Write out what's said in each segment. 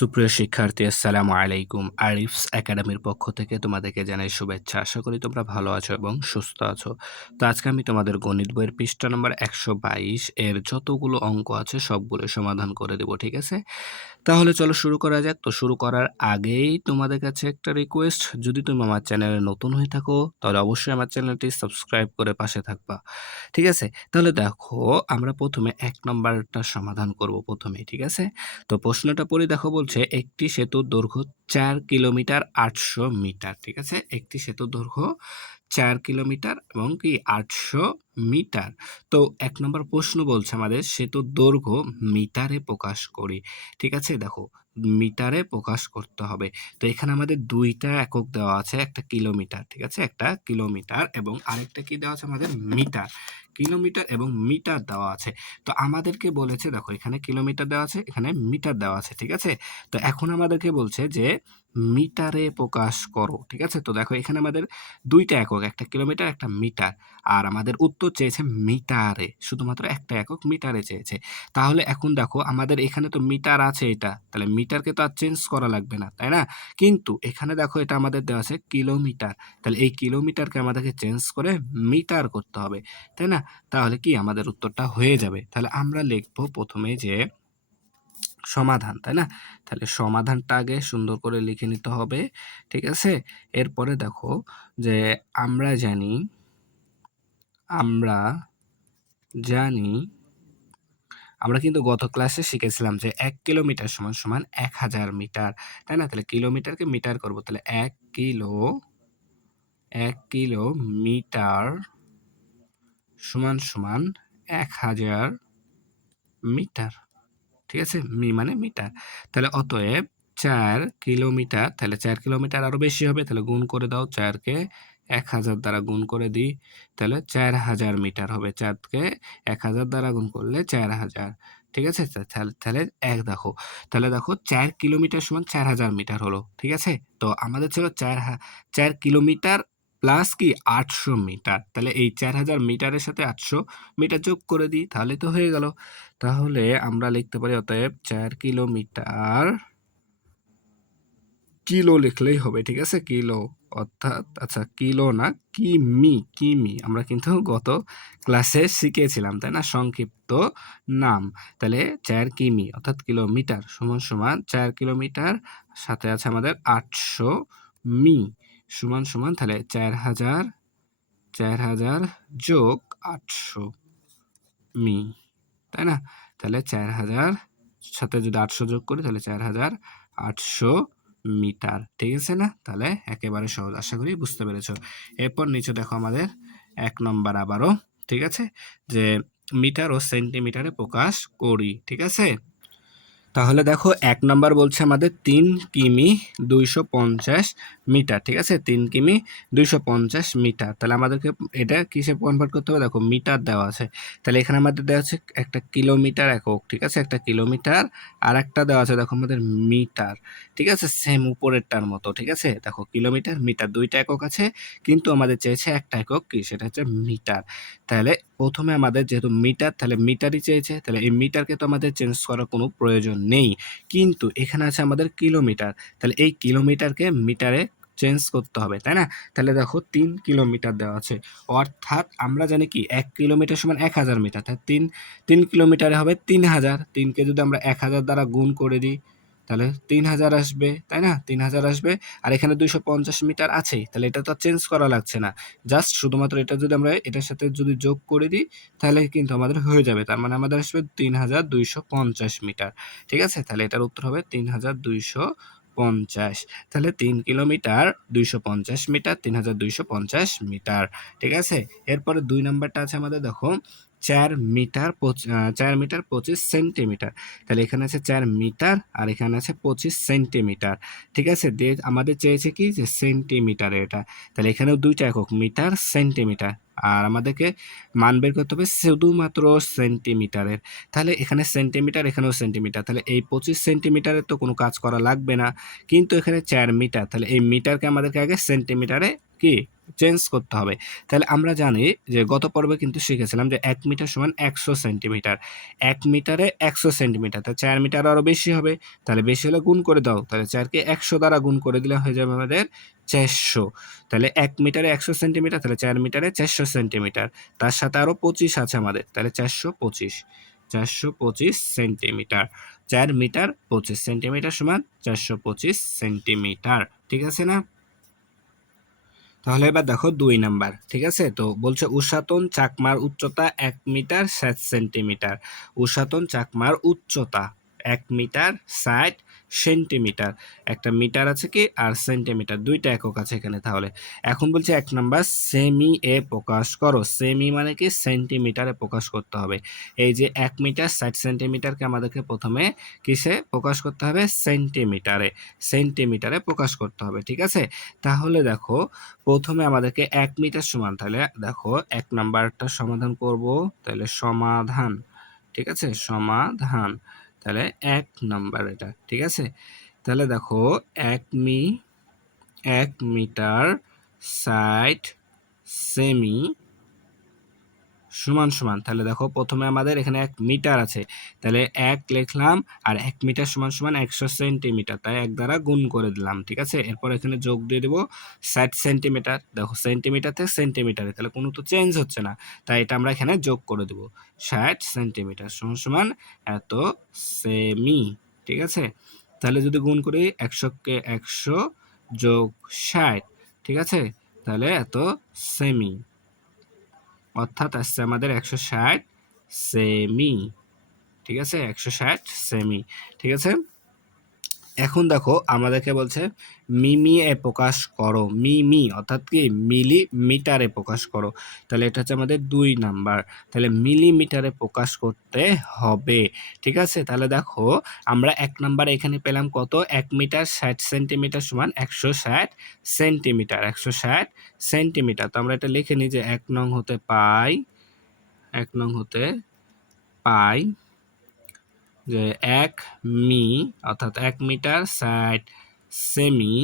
সুপ্রিয় শিক্ষার্থী, আসসালামু আলাইকুম। আরিফস একাডেমির পক্ষ থেকে তোমাদেরকে জানাই শুভেচ্ছা। আশা করি তোমরা ভালো আছো এবং সুস্থ আছো। তো আজকে আমি তোমাদের গণিত বইয়ের পৃষ্ঠা নম্বর ১২২ এর যতগুলো অঙ্ক আছে সবগুলো সমাধান করে দেব, ঠিক আছে? তাহলে চলো শুরু করা যাক। তো শুরু করার আগেই তোমাদের কাছে একটা রিকোয়েস্ট, যদি তুমি আমার চ্যানেলে নতুন হয়ে থাকো তাহলে অবশ্যই আমার চ্যানেলটি সাবস্ক্রাইব করে পাশে থাকবা, ঠিক আছে? তাহলে দেখো, আমরা প্রথমে ১ নাম্বারটা সমাধান করব প্রথমেই, ঠিক আছে? তো প্রশ্নটা পড়ে দেখো, বলছে একটি সেতুর দৈর্ঘ্য ৪ কিলোমিটার ৮০০ মিটার, ঠিক আছে? একটি সেতুর দৈর্ঘ্য ৪ কিলোমিটার এবং কি ৮০০ মিটার। তো ১ নম্বর প্রশ্ন বলছে আমাদের সেতুর দৈর্ঘ্য মিটারে প্রকাশ করি, ঠিক আছে? দেখো, মিটারে প্রকাশ করতে হবে। তো এখানে আমাদের ২ টা একক দেওয়া আছে, একটা কিলোমিটার, ঠিক আছে? একটা কিলোমিটার এবং আরেকটা কি দেওয়া আছে আমাদের মিটার। কিলোমিটার এবং মিটার দেওয়া আছে। তো আমাদেরকে বলেছে, দেখো এখানে কিলোমিটার দেওয়া আছে, এখানে মিটার দেওয়া আছে, ঠিক আছে? তো এখন আমাদেরকে বলছে যে মিটারে প্রকাশ করো, ঠিক আছে? তো দেখো এখানে আমাদের ২ টা একক, একটা কিলোমিটার, একটা মিটার। আর আমাদের উত্তর চেয়েছে মিটারে, শুধুমাত্র একটা একক মিটারে চেয়েছে। তাহলে এখন দেখো আমাদের এখানে তো মিটার আছে এটা, তাহলে মিটারকে তো আর চেঞ্জ করা লাগবে না, তাই না? কিন্তু এখানে দেখো এটা আমাদের দেওয়া আছে কিলোমিটার, তাহলে এই কিলোমিটারকে আমাদেরকে চেঞ্জ করে মিটার করতে হবে, তাই না? তাহলে কি আমাদের উত্তরটা হয়ে যাবে। তাহলে আমরা লিখবো প্রথমে যে সমাধান, তাই না? তাহলে সমাধানটা আগে সুন্দর করে লিখে নিতে হবে, ঠিক আছে? এরপরে দেখো যে আমরা জানি আমরা জানি আমরা কিন্তু গত ক্লাসে শিখেছিলাম যে ১ কিলোমিটার সমান সমান ১০০০ মিটার, তাই না? তাহলে কিলোমিটারকে মিটার করব। তাহলে ১ কিলোমিটার সমান সমান ১০০০ মিটার, ঠিক আছে? মানে মিটার। তাহলে অতএব ৪ কিলোমিটার, তাহলে ৪ কিলোমিটার আরো বেশি হবে, তাহলে গুণ করে দাও। ৪ কে ১০০০ দ্বারা গুণ করে দিই, তাহলে ৪০০০ মিটার হবে। ৪ কে ১০০০ দ্বারা গুণ করলে ৪০০০, ঠিক আছে? তাহলে তাহলে দেখো ৪ কিলোমিটার সমান ৪০০০ মিটার হলো, ঠিক আছে? তো আমাদের ছিল ৪ কিলোমিটার প্লাস কি ৮০০ মিটার। তাহলে এই ৪০০০ মিটারের সাথে ৮০০ মিটার যোগ করে দিই, তাহলে তো হয়ে গেল। তাহলে আমরা লিখতে পারি অতএব ৪ কিলোমিটার, কিলো লিখলেই হবে, ঠিক আছে? কিলো, অর্থাৎ আচ্ছা কিলো না, কিমি আমরা কিন্তু গত ক্লাসে শিখেছিলাম, তাই না? সংক্ষিপ্ত নাম। তাহলে ৪ কিমি অর্থাৎ কিলোমিটার সমান সমান ৪ কিলোমিটার সাথে আছে আমাদের ৮০০ মি সমান সমান, তাহলে ৪০০০ যোগ ৮০০ মি, তাই না? তাহলে ৪০০০ সাথে যদি ৮০০ যোগ করি তাহলে ৪৮০০ মিটার, ঠিক আছে না? তাহলে একেবারে সহজ, আশা করি বুঝতে পেরেছো। এরপর নিচে দেখো আমাদের ১ নম্বর আবারও, ঠিক আছে? যে মিটার ও সেন্টিমিটারে প্রকাশ করি, ঠিক আছে? তাহলে দেখো ১ নাম্বার বলছে আমাদের ৩ কিমি ২৫০ মিটার, ঠিক আছে? ৩ কিমি ২৫০ মিটার। তাহলে আমাদেরকে এটা কিসে কনভার্ট করতে হবে? দেখো মিটার দেওয়া আছে। তাহলে এখানে আমাদের দেওয়া আছে একটা কিলোমিটার একক, ঠিক আছে? একটা কিলোমিটার, আরেকটা দেওয়া আছে দেখো আমাদের মিটার, ঠিক আছে? সেম উপরেরটার মতো, ঠিক আছে? দেখো কিলোমিটার, মিটার ২ টা একক আছে, কিন্তু আমাদের চেয়েছে একটা একক কি, সেটা হচ্ছে মিটার। তাহলে প্রথমে আমাদের যেহেতু মিটার, তাহলে মিটারই চেয়েছে, তাহলে এই মিটারকে তো আমাদের চেঞ্জ করার কোনো প্রয়োজন নেই। কিন্তু এখানে আছে আমাদের কিলোমিটার, তাহলে এই কিলোমিটারকে মিটারে চেঞ্জ করতে হবে, তাই না? তাহলে দেখো ৩ কিলোমিটার দেওয়া আছে, অর্থাৎ আমরা জানি কি ১ কিলোমিটার সমান ১০০০ মিটার, তাহলে ৩ কিলোমিটারে হবে ৩০০০। ৩ কে যদি আমরা ১০০০ দ্বারা গুণ করে দিই তাহলে ৩০০০ আসবে, তাই না? ৩০০০ আসবে। আর এখানে ২৫০ মিটার আছেই, তাহলে এটা তো আর চেঞ্জ করা লাগছে না। জাস্ট শুধুমাত্র এটা যদি আমরা এটার সাথে যদি যোগ করে দিই তাহলে কিন্তু আমাদের হয়ে যাবে। তার মানে আমাদের আসবে ৩২৫০ মিটার, ঠিক আছে? তাহলে এটার উত্তর হবে ৩২৫০। তাহলে ৩ কিলোমিটার ২৫০ মিটার, ৩২৫০ মিটার, ঠিক আছে? এরপরে ২ নাম্বারটা আছে আমাদের, দেখো ৪ মিটার ৪ মিটার ২৫ সেন্টিমিটার। তাহলে এখানে আছে ৪ মিটার আর এখানে আছে ২৫ সেন্টিমিটার, ঠিক আছে? দিয়ে আমাদের চেয়েছে কি যে সেন্টিমিটারে এটা। তাহলে এখানেও ২ টা একক, মিটার, সেন্টিমিটার। আর আমাদেরকে মান বের করতে হবে শুধুমাত্র সেন্টিমিটারের। তাহলে এখানে সেন্টিমিটার, এখানেও সেন্টিমিটার। তাহলে এই ২৫ সেন্টিমিটারের তো কোনো কাজ করা লাগবে না। কিন্তু এখানে ৪ মিটার, তাহলে এই মিটারকে আমাদেরকে আগে সেন্টিমিটারে কি চেঞ্জ করতে হবে। তাহলে আমরা জানি যে গত পর্বে কিন্তু শিখেছিলাম যে ১ মিটার সমান ১০০ সেন্টিমিটার। ১ মিটারে ১০০ সেন্টিমিটার। তো ৪ মিটার আরও বেশি হবে। তাহলে বেশি হলে গুণ করে দাও। তাহলে ৪ কে ১০০ দ্বারা গুণ করে দিলে হয়ে যাবে আমাদের ৪০০। তাহলে ১ মিটারে ১০০ সেন্টিমিটার, তাহলে ৪ মিটারে ৪০০ সেন্টিমিটার। তার সাথে আরও ২৫ আছে আমাদের। তাহলে ৪২৫। ৪২৫ সেন্টিমিটার। ৪ মিটার ২৫ সেন্টিমিটার সমান ৪২৫ সেন্টিমিটার। ঠিক আছে না? তাহলে এবার দেখো ২ নাম্বার। ঠিক আছে? তো বলছে ঊষাতন চাকমার উচ্চতা ১ মিটার ৬০ সেন্টিমিটার। ঊষাতন চাকমার উচ্চতা ১ মিটার ৬০ সেন্টিমিটার। একটা মিটার আছে কি আর সেন্টিমিটার ২ টা একক আছে এখানে তাহলে। এখন বলছে ১ নাম্বার সেমি এ প্রকাশ করো। সেমি মানে কি সেন্টিমিটারে প্রকাশ করতে হবে। এই যে ১ মিটার ৬০ সেন্টিমিটারকে আমাদেরকে প্রথমে কিসে প্রকাশ করতে হবে? সেন্টিমিটারে। সেন্টিমিটারে প্রকাশ করতে হবে। ঠিক আছে? তাহলে দেখো প্রথমে আমাদেরকে ১ মিটার সমান, তাহলে দেখো ১ নাম্বারটা সমাধান করব। তাহলে সমাধান, ঠিক আছে? সমাধান। তাহলে ১ নাম্বার এটা, ঠিক আছে? তাহলে দেখো ১ মিটার ৬০ সেমি সমান। তাহলে দেখো প্রথমে আমাদের এখানে ১ মিটার আছে। তাহলে ১ লিখলাম আর ১ মিটার সমান ১০০ সেন্টিমিটার। তাই ১ দ্বারা গুণ করে দিলাম। ঠিক আছে? এরপর এখানে যোগ দিয়ে দেব ৬০ সেন্টিমিটার। দেখো সেন্টিমিটার থেকে সেন্টিমিটারে তাহলে কোনো তো চেঞ্জ হচ্ছে না। তাই এটা আমরা এখানে যোগ করে দেব। ৬০ সেন্টিমিটার সমান এত সেমি। ঠিক আছে? তাহলে যদি গুণ করি ১০০ কে ১০০ যোগ ৬০, ঠিক আছে? তাহলে এত সেমি। অর্থাৎ আসছে আমাদের ১৬০ সেমি। ঠিক আছে? ১৬০ সেমি। ঠিক আছে? এখন দেখো আমাদেরকে বলছে মিমি এ প্রকাশ করো। মিমি অর্থাৎ কি মিলিমিটারে প্রকাশ করো। তাহলে এটা হচ্ছে আমাদের ২ নাম্বার। তাহলে মিলিমিটারে প্রকাশ করতে হবে। ঠিক আছে? তাহলে দেখো আমরা ১ নাম্বারে এখানে পেলাম কত? ১ মিটার ৬০ সেন্টিমিটার সমান ১৬০ সেন্টিমিটার। ১৬০ সেন্টিমিটার। তো আমরা এটা লিখে নিই যে ১ নং হতে পাই, ১ নং হতে পাই যে ১ মি অর্থাৎ ১ মিটার ৬০ সেমি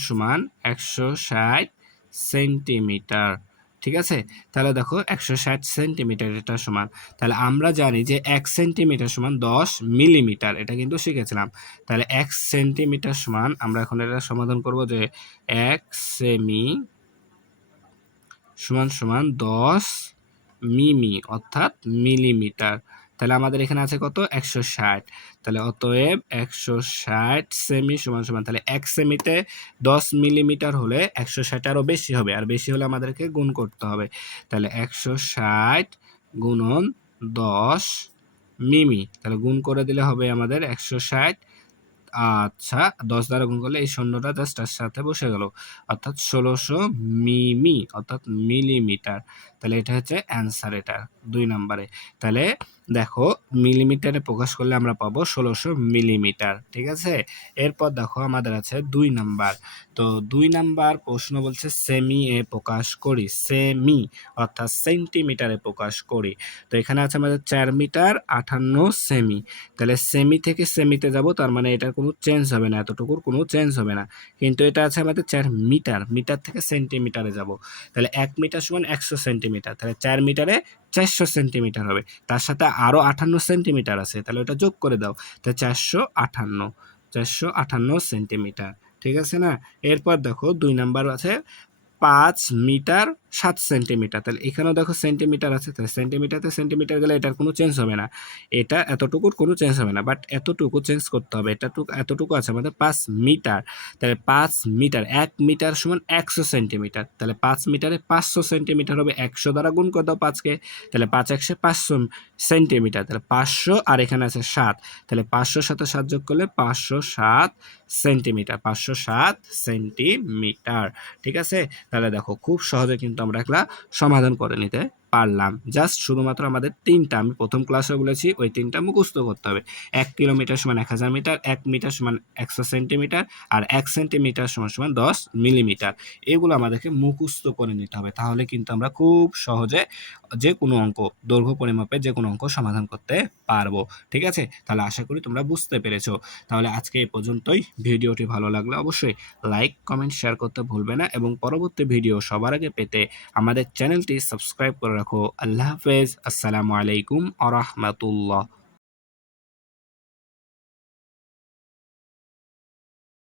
সমান ১৬০ সেন্টিমিটার। ঠিক আছে? তাহলে দেখো ১৬০ সেন্টিমিটার এটা সমান। তাহলে আমরা জানি যে ১ সেন্টিমিটার সমান ১০ মিলিমিটার। এটা কিন্তু শিখেছিলাম। তাহলে ১ সেন্টিমিটার সমান, আমরা এখন এটা সমাধান করব যে ১ সেমি সমান ১০ মিমি অর্থাৎ মিলিমিটার। তাহলে আমাদের এখানে আছে কত? ১৬০। তাহলে অতএব ১৬০ সেমি সমান তাহলে ১ সেমিতে ১০ মিলিমিটার হলে ১৬০ আরও বেশি হবে। আর বেশি হলে আমাদেরকে গুণ করতে হবে। তাহলে ১৬০ গুণন ১০ মিমি। তাহলে গুণ করে দিলে হবে আমাদের ১৬০। আচ্ছা, ১০ দ্বারা গুণ করলে এই শূন্যটা জাস্ট তার সাথে বসে গেল। অর্থাৎ ১৬০০ মিমি অর্থাৎ মিলিমিটার। তাহলে এটা হচ্ছে অ্যান্সার এটা ২ নাম্বারে। তাহলে দেখো মিলিমিটারে প্রকাশ করলে আমরা পাবো ১৬০০ মিলিমিটার। ঠিক আছে? এরপর দেখো আমাদের আছে ২ নাম্বার। তো ২ নাম্বার প্রশ্ন বলছে সেমি এ প্রকাশ করি। সেমি অর্থাৎ সেন্টিমিটারে প্রকাশ করি। তো এখানে আছে আমাদের ৪ মিটার ৫৮ সেমি। তাহলে সেমি থেকে সেমিতে যাব, তার মানে এটার কোনো চেঞ্জ হবে না, এতটুকুর কোনো চেঞ্জ হবে না। কিন্তু এটা আছে আমাদের ৪ মিটার, মিটার থেকে সেন্টিমিটারে যাব। তাহলে ১ মিটার সমান ১০০ সেন্টিমিটার। তাহলে ৪ মিটারে ৪০০ সেন্টিমিটার হবে। তার সাথে আরও ৫৮ সেন্টিমিটার আছে। তাহলে ওটা যোগ করে দাও। তাহলে ৪৫৮ সেন্টিমিটার। ঠিক আছে না? এরপর দেখো ২ নাম্বার আছে ৫ মিটার ৭ সেন্টিমিটার। তাহলে এখানেও দেখো সেন্টিমিটার আছে। তাহলে সেন্টিমিটার সেন্টিমিটার গেলে এটার কোনো চেঞ্জ হবে না। এটা এতটুকুর কোনো চেঞ্জ হবে না। বাট এতটুকু চেঞ্জ করতে হবে। এতটুকু আছে আমাদের ৫ মিটার। তাহলে ৫ মিটার, ১ মিটার সমান ১০০ সেন্টিমিটার। তাহলে ৫ মিটারে ৫০০ সেন্টিমিটার হবে। ১০০ দ্বারা গুণ করে দাও ৫ কে। তাহলে ৫ ১০০ ৫০০ সেন্টিমিটার। তাহলে ৫০০ আর এখানে আছে ৭। তাহলে ৫০০ সাথে ৭ যোগ করলে ৫০৭ সেন্টিমিটার। ৫০৭ সেন্টিমিটার। ঠিক আছে? তাহলে দেখো খুব সহজে কিন্তু আমরা এগুলা সমাধান করে নিতে পারলাম। জাস্ট শুধুমাত্র আমাদের ৩ টা, আমি ১ম ক্লাসে বলেছি ওই ৩ টা মুখস্থ করতে হবে। ১ কিলোমিটার সমান ১,০০০ মিটার, ১ মিটার সমান ১০০ সেন্টিমিটার, আর ১ সেন্টিমিটার সমান ১০ মিলিমিটার। এগুলো আমাদেরকে মুখস্থ করে নিতে হবে। তাহলে কিন্তু আমরা খুব সহজে যেকোনো অঙ্ক, দৈর্ঘ্য পরিমাপের যেকোনো অঙ্ক সমাধান করতে পারবো। ঠিক আছে? তাহলে আশা করি তোমরা বুঝতে পেরেছো। তাহলে আজকে এই পর্যন্তই। ভিডিওটি ভালো লাগলে অবশ্যই লাইক, কমেন্ট, শেয়ার করতে ভুলবে না এবং পরবর্তী ভিডিও সবার আগে পেতে আমাদের চ্যানেলটি সাবস্ক্রাইব করে রাখো। আল্লাহ হাফেজ। আসসালামু আলাইকুম ওয়া রাহমাতুল্লাহ।